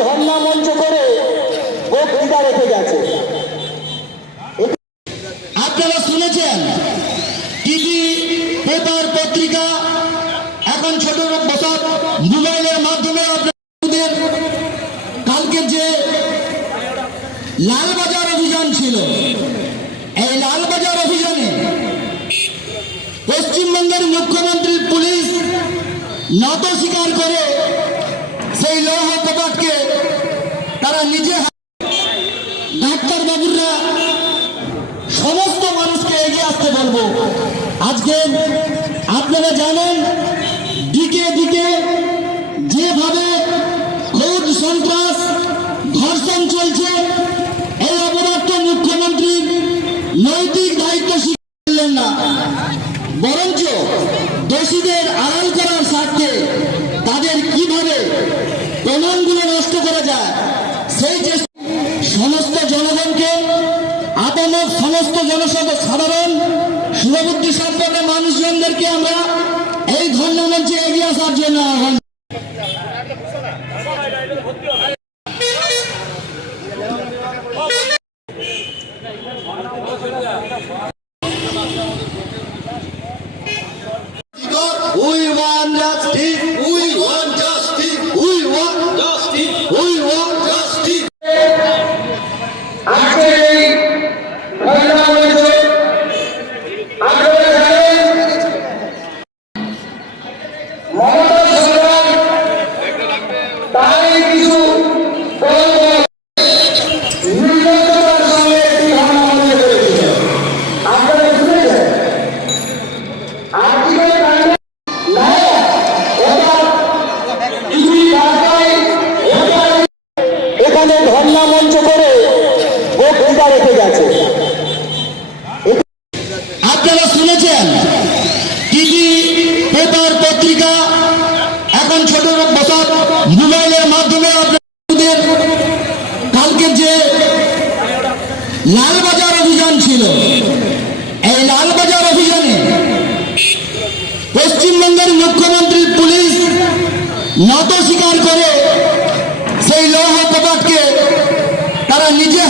ধর্ণা মঞ্চ করে বক্তৃতা রেখে গেছে। আপনারা শুনেছেন টিভি, পেপার, পত্রিকা, এখন ছোট বছর মোবাইলের মাধ্যমে আপনাদের কালকে যে লালবাজার অভিযান ছিল, এই লালবাজার অভিযানে পশ্চিমবঙ্গের মুখ্যমন্ত্রীর পুলিশ নত স্বীকার করে সেই লৌহ কপাটকে তারা নিজে ডাক্তার বাবুরা সমস্ত মানুষকে এগিয়ে আসতে বলবো। আজকে আপনারা জানেন দিকে দিকে যেভাবে খুন, সন্ত্রাস, ধর্ষণ চলছে, এই অপরাধ মুখ্যমন্ত্রীর নৈতিক দায়িত্ব স্বীকার করলেন না, বরঞ্চ দোষীদের আড়াল করার স্বার্থে তাদের কিভাবে প্রমাণগুলো নষ্ট করা যায় সেই চেষ্টা সমস্ত জনগণকে, আপামর সমস্ত জনসাধারণ শুভবুদ্ধি সম্পন্ন মানুষজনদেরকে আমরা এই ধর্ণা মঞ্চে এগিয়ে আসার জন্য আহ্বান। We want justice. We want justice. We want justice. We want justice. আজকে ধর্ণা মঞ্চে আপনারা জানেন মমতা সরকার তারই কিছু নির্লজ্জতার সঙ্গে একটি ধর্ণা মঞ্চ করেছিল। আপনারা শুনেছেন আজকে এখানে ধর্ণা মঞ্চ করে বক্তৃতা রেখে গেছে। আপনারা শুনেছেন টিভি, পেপার, পত্রিকা, এখন ছোট বছর মোবাইলের মাধ্যমে আপনাদের কালকে যে লালবাজার অভিযান ছিল, এই লালবাজার অভিযানে পশ্চিমবঙ্গের মুখ্যমন্ত্রীর পুলিশ নত স্বীকার করে সেই লৌহ কপাটকে তারা নিজে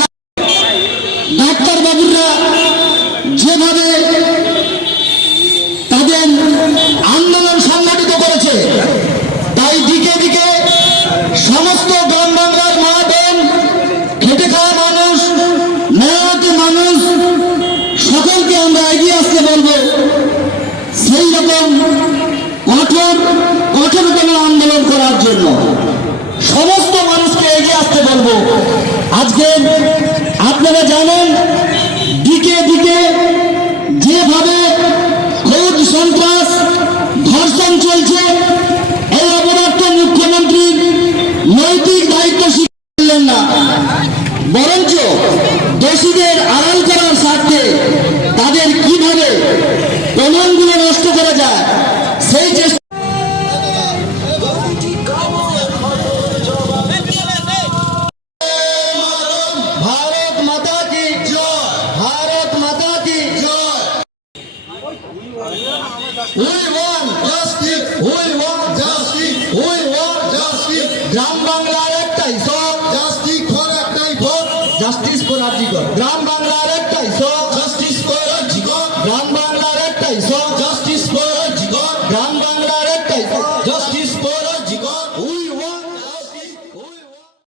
ডাক্তার বাবুরা যেভাবে তাদের আন্দোলন সংগঠিত করেছে, তাই দিকে দিকে সমস্ত গ্রাম বাংলার মা বোন, খেটে খাওয়া মানুষ, মেহনতি মানুষ সকলকে আমরা এগিয়ে আসতে বলবো সেই রকম কঠোর কোনো আন্দোলন করার জন্য সমস্ত মানুষকে এগিয়ে আসতে বলবো। আজকে আপনারা জানেন দিকে দিকে যেভাবে খুন, সন্ত্রাস, ধর্ষণ চলছে, এই অপরাধ মুখ্যমন্ত্রীর নৈতিক দায়িত্ব স্বীকার করলেন না, বরঞ্চ দোষীদের আড়াল করার স্বার্থে তাদের কিভাবে প্রমাণগুলো নষ্ট করা যায় সেই চেষ্টা। ভারত মাতা কি জয়, ভারত মাতা কি জয়। We want justice. We want justice. We want justice. গ্রাম বাংলার একটাই সব, জাস্টিস ফর একটাই ভোট, জাস্টিস ফর আর্জিকর। গ্রাম বাংলার একটাই সব, জাস্টিস ফর আর্জিকর। গ্রাম বাংলার একটাই সব, justice for RG Kar. Gram Bangla